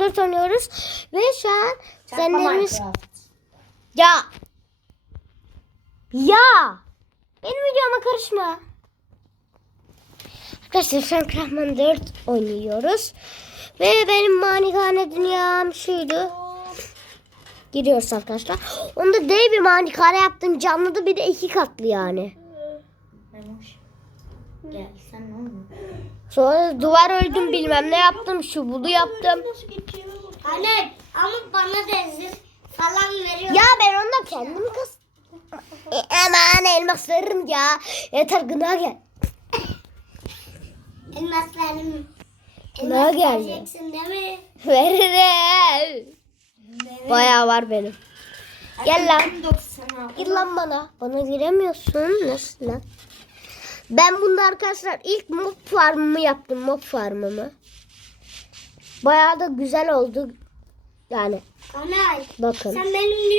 Dört oynuyoruz ve şu an Minecraft. ya ya benim videoma karışma. Arkadaşlar şu an Krahman 4 oynuyoruz. Ve benim manikane dünyam şuydu. Giriyoruz arkadaşlar. Onda dev bir manikane yaptım. Canlıda bir de iki katlı yani. Memoş. Gel sen ne? Sonra duvar öldüm bilmem ne yaptım. Şu bunu yaptım. Anne ama bana zırh falan veriyor. Ya ben onda kendimi kas... E, aman elmas veririm ya. Yeter gına gel. Elmaslarım. Buna Elmas geldi. vereceksin değil mi? Veririm. Bayağı var benim. Gel lan. Gir lan bana. Bana giremiyorsun. Nasıl lan? Ben bunda arkadaşlar ilk mob farmımı yaptım. Mob farmımı. Bayağı da güzel oldu. Yani Anne bakın. sen benim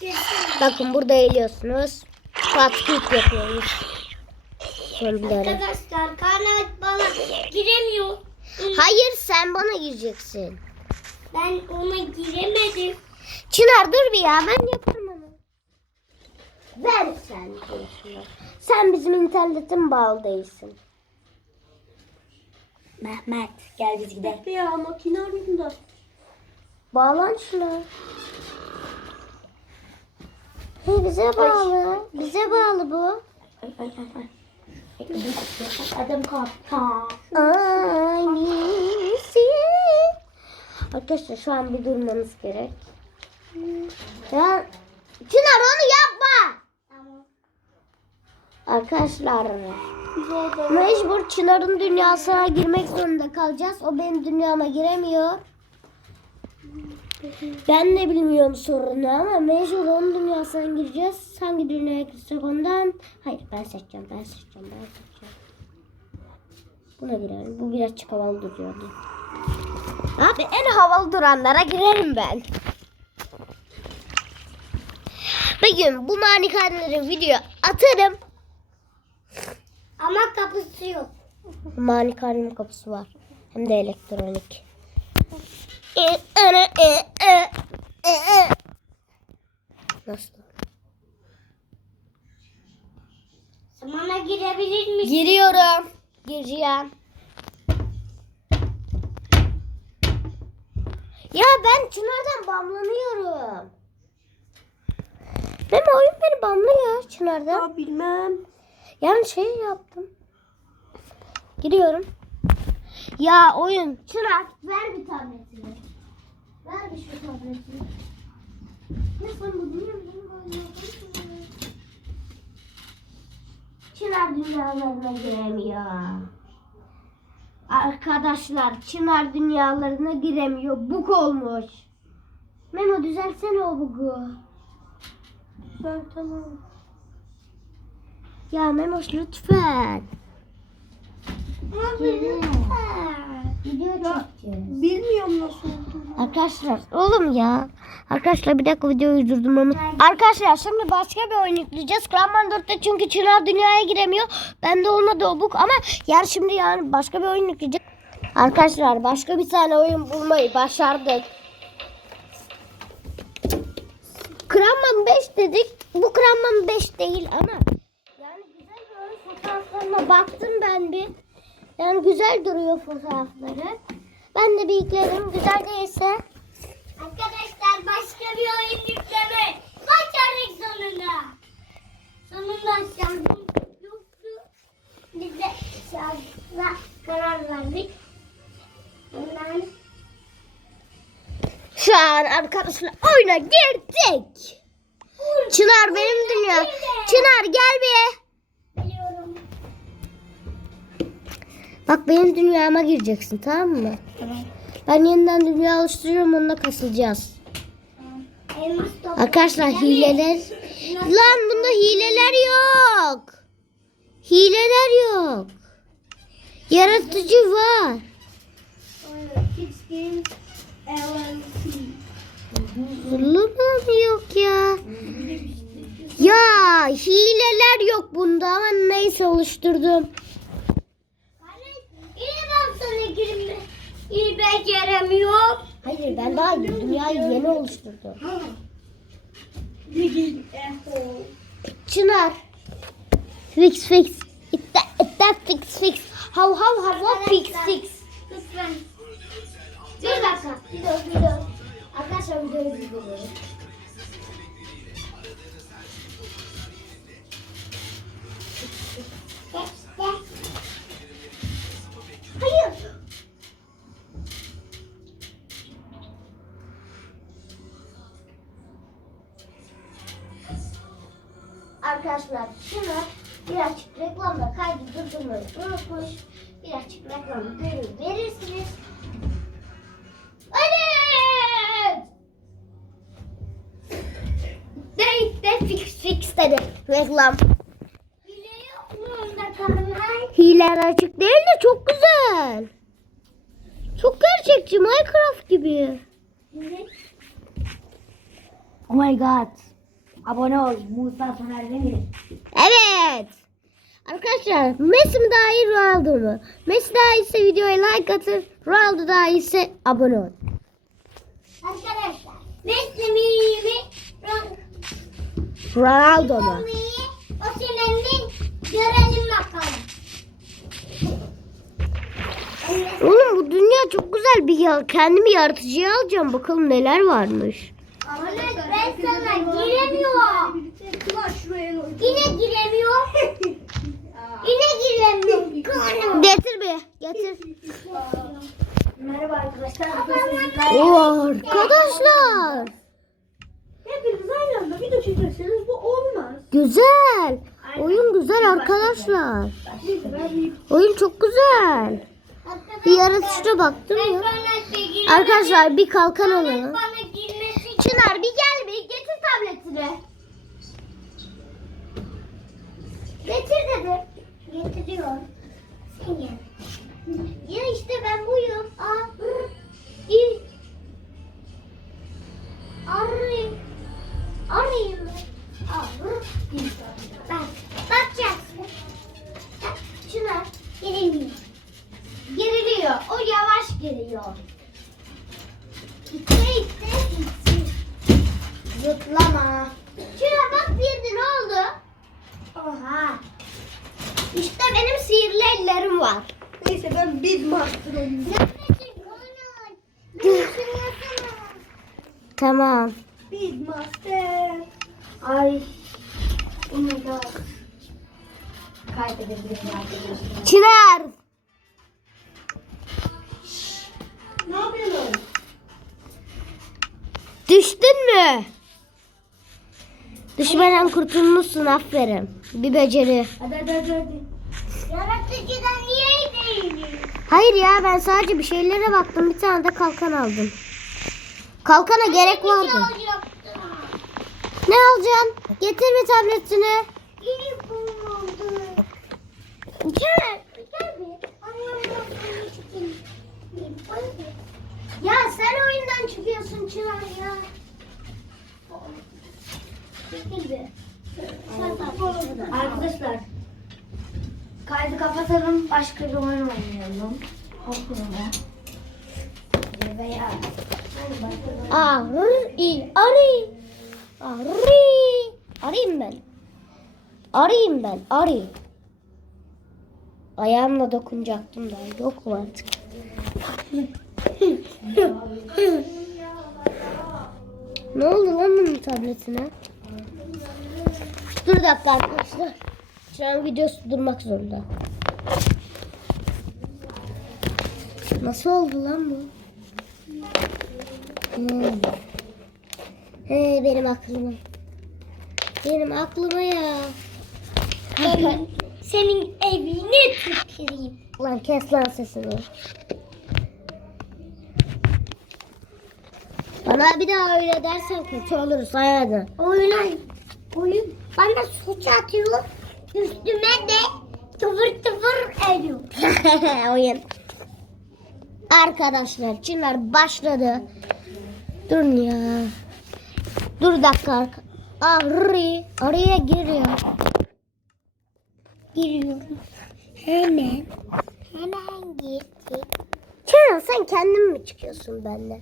girsene. Bakın burada eğiliyorsunuz. Patkut yapıyoruz. Arkadaşlar Kaan bana giremiyor. Hayır sen bana gireceksin. Ben ona giremedim. Çınar dur bir ya ben yaparım onu. Ver sen. Sen bizim internetin bağlı değilsin. Mehmet gel biz gidelim. Ya makine arayayım Bağlan şuna. Hey bize bağlı. Bize bağlı bu. Ay ay ay ay. Adam kaptan. Annesi. Arkadaşlar şu an bir durmamız gerek. Ya Çınar onu yapma. Tamam. Arkadaşlar mecbur Çınar'ın dünyasına girmek zorunda kalacağız. O benim dünyama giremiyor. Ben de bilmiyorum sorunu ama mecbur onun dünyasına gireceğiz. Hangi dünyaya girsek ondan? Hayır ben seçeceğim, ben seçeceğim, ben seçeceğim. Buna girelim. Bu birazcık havalı duruyordu. Abi en havalı duranlara girerim ben. Bugün bu manikanelerin video atarım. Ama kapısı yok. Manikanenin kapısı var. Hem de elektronik. Nasıl? Bana girebilir misin? Giriyorum. Gireceğim. Ya ben Çınar'dan bamlanıyorum. Benim oyun beni bamlıyor Çınar'dan. bilmem. Yani şey yaptım. Giriyorum. Ya oyun. Çınar ver bir tabletini. Ver bir şu tabletini. Ne sen bu dünya Çınar dünyalarına giremiyor. Arkadaşlar Çınar dünyalarına giremiyor. Bug olmuş. Memo düzeltsene o bugu. Ben tamam. Ya Memoş lütfen. Abi lütfen. Video çekeceğiz. Bilmiyorum nasıl olduğunu. Arkadaşlar oğlum ya. Arkadaşlar bir dakika videoyu durdurmamız. Arkadaşlar şimdi başka bir oyun yükleyeceğiz. Kramman 4'te çünkü Çınar dünyaya giremiyor. Bende olmadı o bug ama yer şimdi yani başka bir oyun yükleyeceğiz. Arkadaşlar başka bir tane oyun bulmayı başardık. Kramman 5 dedik. Bu Kramman 5 değil ama fotoğraflarına baktım ben bir. Yani güzel duruyor fotoğrafları. Ben de bir yükledim. Güzel değilse Arkadaşlar başka bir oyun yükleme. Başardık sonunda. Sonunda şarjım yoktu. Biz de şarja karar verdik. Ondan şu an arkadaşlar oyuna girdik. Çınar benim dünya. Çınar gel bir. Bak benim dünyama gireceksin tamam mı? Tamam. Ben yeniden dünya oluşturuyorum onunla kasılacağız. Topu. Arkadaşlar hileler. Lan bunda hileler yok. Hileler yok. Yaratıcı var. Zulüm yok ya? Ya hileler yok bunda ama neyse oluşturdum. Sana girme. İyi beceremiyorum. Hayır ben daha dünyayı yeni oluşturdum. Çınar. Fix fix. İtte itte fix fix. Hav hav hav hav fix fix. Lütfen. Bir dakika. Video video. Arkadaşlar videoyu izliyoruz. De de fix fix dedi. Reklam. Hile yok mu onda açık değil de çok güzel. Çok gerçekçi Minecraft gibi. Oh my god. Abone ol. Musa Soner Demir. Evet. Arkadaşlar Messi mi daha iyi Ronaldo mu? Messi daha iyiyse videoya like atın. Ronaldo daha iyiyse abone olun. Arkadaşlar. Messi mi mi? Ronaldo mu? O senenin görelim bakalım. Oğlum bu dünya çok güzel bir ya. Kendimi yaratıcıya alacağım. Bakalım neler varmış. Ama ben sana giremiyorum. Yine giremiyor. Yine giremiyor. Kanım. Getir bir. Getir. Merhaba arkadaşlar. Oo, arkadaşlar. Hepiniz aynı anda video çekerseniz bu olmaz. Güzel. Oyun güzel arkadaşlar. Ben bir Oyun çok güzel. Bir yaratıcıya baktım ya. Arkadaşlar bir kalkan alalım. Bana girmesi Çınar bir gel bir getir tabletini. Getir dedi. Getiriyor. Sen gel. Ya işte ben buyum. Aa. İyi. Arayayım. Arayayım mı? Aa. Bak. Bakacaksın. Bak, Şuna. Geriliyor. Geriliyor. O yavaş geliyor. İtte itte itte. Zıplama. Şuna bak bir ne oldu? Oha. İşte benim sihirli ellerim var. Neyse ben Big Master olayım. Tamam. Master. Ay. Oh my god. Kaybedebilirim arkadaşlar. Çınar. Ne yapıyorsun? Düştün mü? Düşmeden kurtulmuşsun aferin. Bir beceri. Hadi hadi hadi. hadi. Yaratıcıdan niye değilim? Hayır ya ben sadece bir şeylere baktım. Bir tane de kalkan aldım. Kalkana gerek vardı. Alacaktım. Ne alacaksın? Getir bir tabletini. Gel. Gel bir. Ya sen oyundan çıkıyorsun Çınar ya. Çekil bir. Arkadaşlar. Kaydı kapatalım. Başka bir oyun oynayalım. Okulda. Veya hani başka Arı, arı. Arayayım ben. Arayayım ben, arı. Ayağımla dokunacaktım da yok artık? ne oldu lan bunun tabletine? Dur dakika arkadaşlar. Şu an videosu durmak zorunda. Nasıl oldu lan bu? Hmm. He benim aklıma. Benim aklıma ya. Senin, senin evini tüküreyim. Lan kes lan sesini. Bana bir daha öyle dersen kötü oluruz hayatım. Oyun oyun bana suç atıyor. Üstüme de tıvır tıvır ediyor. Oyun. Arkadaşlar Çınar başladı. Durun ya. Dur dakika. Arı. Araya giriyor. Giriyorum. Hemen. Hemen gitti. Kenan sen kendin mi çıkıyorsun benimle?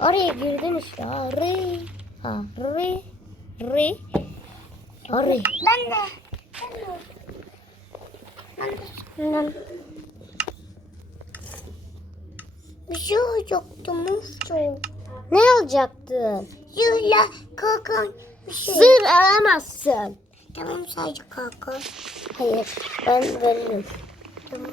Oraya girdin işte. Arı. Arı. Arı. Arı. Ben de. Ben de. Bir şey olacaktı Muftu. Ne alacaktın? Zırhla kalkan bir şey. Zır alamazsın. Tamam sadece kalkan. Hayır ben veririm. Tamam.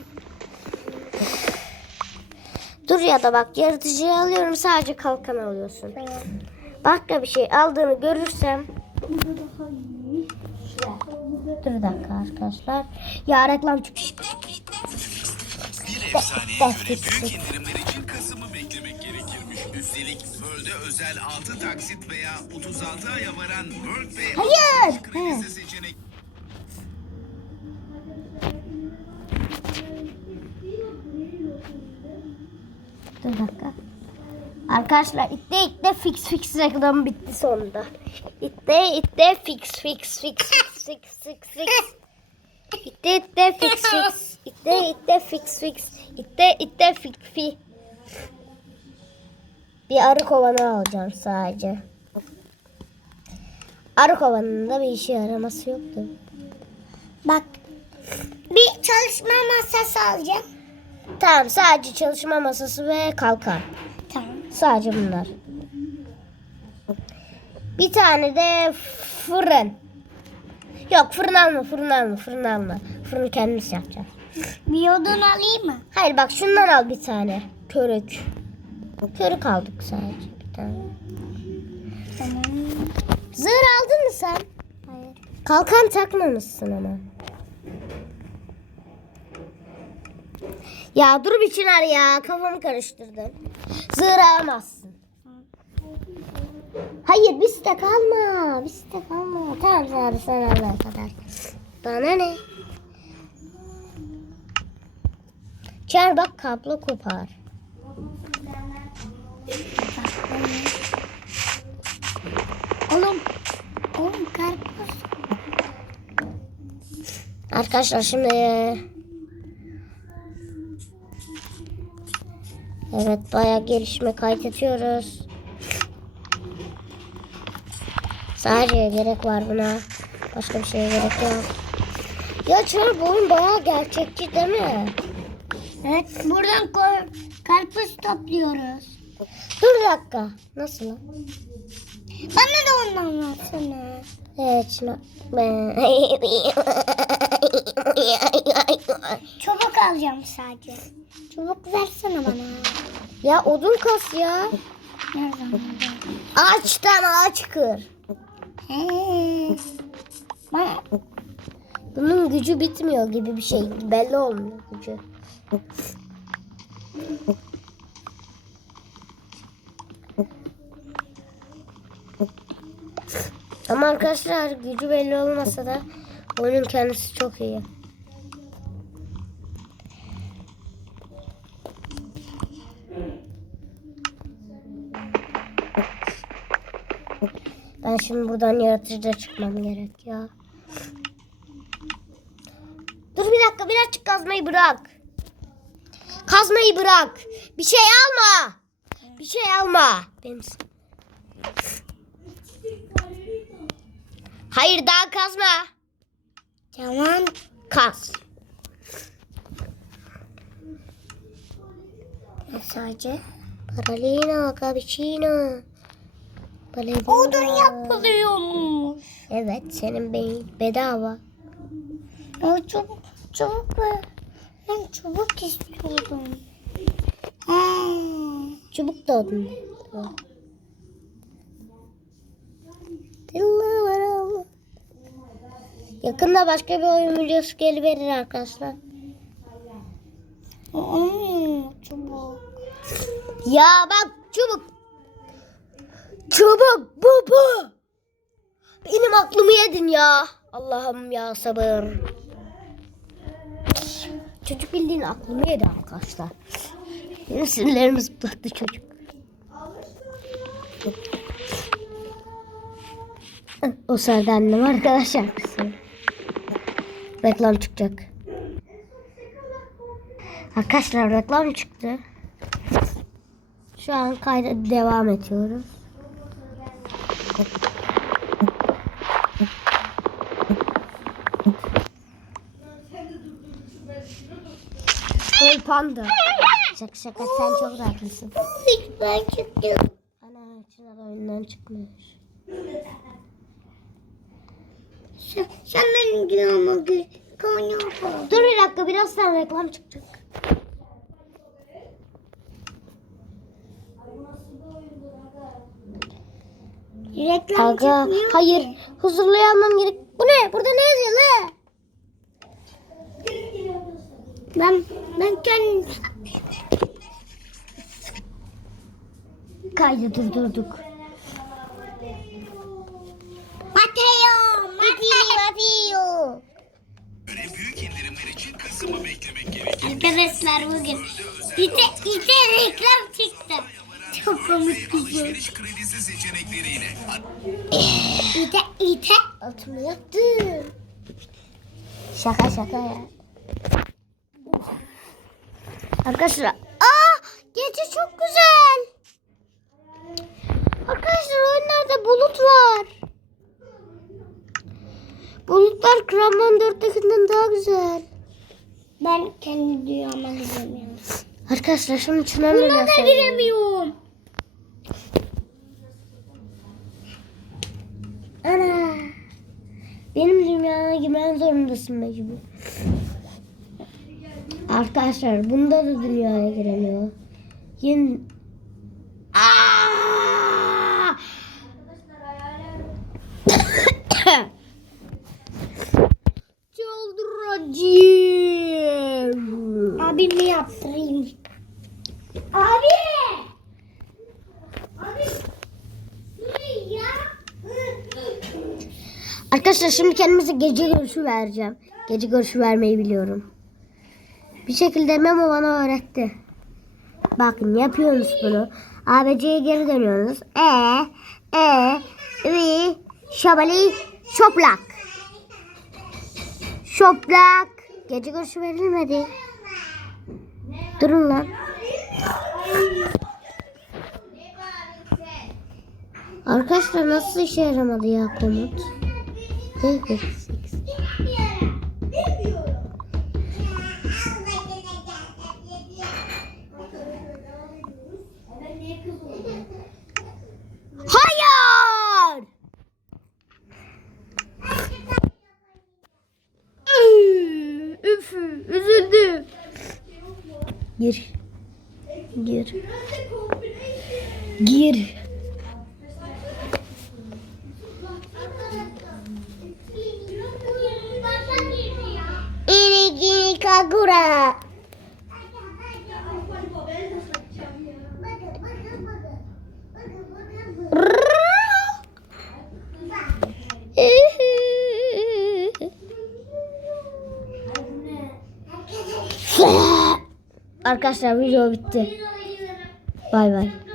Dur ya da bak yaratıcıyı alıyorum sadece kalkan alıyorsun. Tamam. Başka bir şey aldığını görürsem. Dur bir dakika arkadaşlar. Ya reklam çıkıyor. Bir efsaneye göre büyük indirimler için Kasım'ı beklemek gerekirmiş. Üstelik World'e özel 6 taksit veya 36 aya varan World Pay Hayır. kredisi seçenek Dur dakika. Arkadaşlar itte itte fix fix reklamı bitti sonunda. İtte itte fix fix fix fix fix fix fix. İtte itte fix fix. İtte itte fix fix. İtte itte fix fi. Bir arı kovanı alacağım sadece. Arı kovanının da bir işe yaraması yoktu. Bak. Bir çalışma masası alacağım. Tamam sadece çalışma masası ve kalkan. Tamam. Sadece bunlar. Bir tane de fırın. Yok fırın alma, fırın alma, fırın alma. Fırını kendimiz yapacağız. Bir odun alayım mı? Hayır bak şundan al bir tane. Körük. Körük aldık sadece bir tane. Tamam. Zırh aldın mı sen? Hayır. Kalkan takmamışsın ama. Ya dur bir Çınar ya. Kafamı karıştırdın. Zırh alamazsın. Hayır bir stek alma. Bir stek alma. Tamam sen sen alana kadar. Bana ne? Çınar bak kablo kopar. Oğlum. Oğlum karpuz. Arkadaşlar şimdi Evet bayağı gelişme kaydediyoruz. Sadece gerek var buna. Başka bir şeye gerek yok. Ya Çınar bu oyun bayağı gerçekçi değil mi? Evet. Buradan karpuz topluyoruz. Dur bir dakika. Nasıl lan? Bana da ondan versene. Evet. Ben... Çubuk alacağım sadece. Çubuk versene bana. ya odun kas ya. Nereden? nereden? Ağaçtan ağaç kır. He. Bana Bunun gücü bitmiyor gibi bir şey. Belli olmuyor gücü. Ama arkadaşlar gücü belli olmasa da oyunun kendisi çok iyi. Ben şimdi buradan yaratıcıda çıkmam gerek ya. Dur bir dakika birazcık kazmayı bırak. Kazmayı bırak. Bir şey alma. Bir şey alma. Benim... Hayır daha kazma. tamam. Kaz. Sadece. Paralino, cappuccino. Ballerina. Odun yapılıyormuş. Evet senin beyin bedava. O çubuk, çubuk ver. Ben çubuk istiyordum. Ha. Çubuk da odun. Dillavaralı. Yakında başka bir oyun videosu geliverir arkadaşlar. Olmuyor çubuk. Ya bak çubuk. Çubuk bu bu. Benim aklımı yedin ya. Allah'ım ya sabır. Çocuk bildiğin aklımı yedi arkadaşlar. Benim sinirlerimi zıplattı çocuk. O sırada annem arkadaşlar. Reklam çıkacak. Arkadaşlar reklam çıktı. Şu an kayda devam ediyoruz. Hey panda. Şaka şaka sen çok tatlısın. Ben çıktım. Ana Çınar oyundan çıkmış. Sen, sen benim dünyama gir. Dur bir dakika birazdan reklam çıkacak. Reklam Aga çıkmıyor hayır ki. huzurlu yanmam gerek. Bu ne? Burada ne yazıyor la? Ben, ben kendim... Kaydı durdurduk. Arkadaşlar bugün İte, İte reklam çıktı. Çok komik bir şey. İte, İte. Altımı yaktım. Şaka şaka ya. Arkadaşlar. Aa gece çok güzel. Arkadaşlar oyunlarda bulut var. Bulutlar Kramman 4'tekinden daha güzel. Ben kendi dünyama giremiyorum. Arkadaşlar şunun içine mi Buna da giremiyorum. Ana. Benim dünyama girmen zorundasın mecbur. Arkadaşlar bunda da dünyaya giremiyor. Yeni... Aa! Çıldıracağım. Abimi yaptırayım. Abi! Abi! Dur ya. Arkadaşlar şimdi kendimize gece görüşü vereceğim. Gece görüşü vermeyi biliyorum. Bir şekilde Memo bana öğretti. Bakın yapıyorsunuz bunu. ABC'ye geri dönüyorsunuz. E, E, Ri, Şabali, Şoplak. Şoplak. Gece görüşü verilmedi. Durun lan. Arkadaşlar nasıl işe yaramadı ya komut? Hayır! Üf, üzüldüm. Gir. Gir. Gir. Kagura. Arkadaşlar video bitti. Bay bay.